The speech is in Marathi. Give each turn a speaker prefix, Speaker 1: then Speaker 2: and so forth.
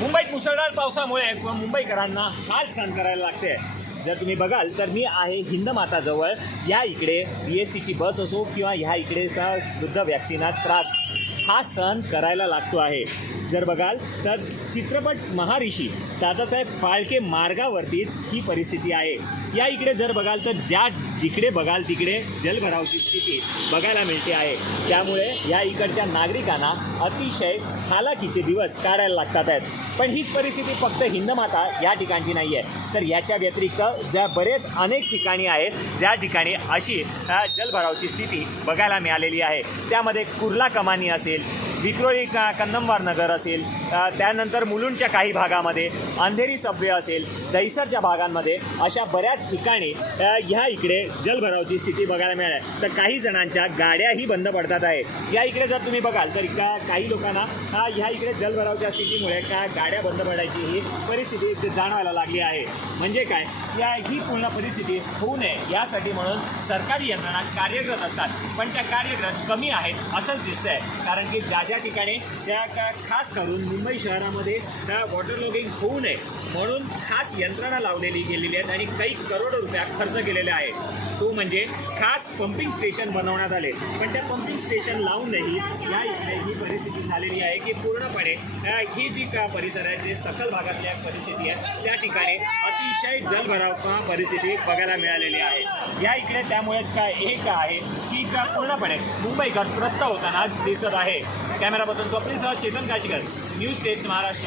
Speaker 1: मुंबईत मुसळधार पावसामुळे मुंबईकरांना हाल सहन करायला लागते. जर तुम्ही बघाल तर मी आहे हिंदमाताजवळ या इकडे बी एस सीची बस असो किंवा ह्या इकडे त्या वृद्ध व्यक्तींना त्रास हा सहन करायला लागतो आहे. जर बघाल तर चित्रपट महारिषी दादासाहेब फाळके मार्गावरतीच ही परिस्थिती आहे. या इकडे जर बघाल तर ज्या जिकडे बघाल तिकडे जलभरावची स्थिती बघायला मिळते आहे. त्यामुळे या इकडच्या नागरिकांना अतिशय हालाकीचे दिवस काढायला लागतात आहेत. पण हीच परिस्थिती फक्त हिंदमाता या ठिकाणची नाही आहे. तर याच्या व्यतिरिक्त ज्या बरेच अनेक ठिकाणी आहेत ज्या ठिकाणी अशी जलभरावची स्थिती बघायला मिळालेली आहे. त्यामध्ये कुर्ला कमानी असेल विक्रोळी का कन्नमवार नगर असेल त्यानंतर मुलुंडच्या काही भागामध्ये अंधेरी सबवे असेल दहिसरच्या भागांमध्ये अशा बऱ्याच ठिकाणी ह्या इकडे जलभरावची स्थिती बघायला मिळाली. तर काही जणांच्या गाड्याही बंद पडतात आहे या इकडे जर तुम्ही बघाल तर का काही लोकांना ह्या इकडे जलभरावच्या स्थितीमुळे का गाड्या बंद पडायची ही परिस्थिती इथे जाणवायला लागली आहे. म्हणजे काय? या ही पूर्ण परिस्थिती होऊ नये. यासाठी म्हणून सरकारी यंत्रणा कार्यरत असतात. पण त्या कार्यरत कमी आहेत असंच दिसतंय. कारण की ज्या ज्या ठिकाणी त्या का- खास करून मुंबई शहरामध्ये त्या वॉटर लॉगिंग होऊ नये म्हणून खास यंत्रणा लावलेली गेलेली आहेत आणि काही करोड रुपया खर्च केलेला आहे तो म्हणजे खास पंपिंग स्टेशन बनवण्यात आले. पण त्या पंपिंग स्टेशन लावूनही या ही परिस्थिती झालेली आहे की पूर्णपणे ही जी का परिसर आहे जे सखल भागातल्या परिस्थिती आहे त्या ठिकाणी अतिशय जलभराव परिस्थिती बघायला मिळालेली आहे. या इकडे त्यामुळेच काय एक आहे की का पूर्णपणे मुंबईकर त्रस्त होताना दिसत आहे. कॅमेरा पर्सन सह Chetan Kashikar. News test Maharashtra.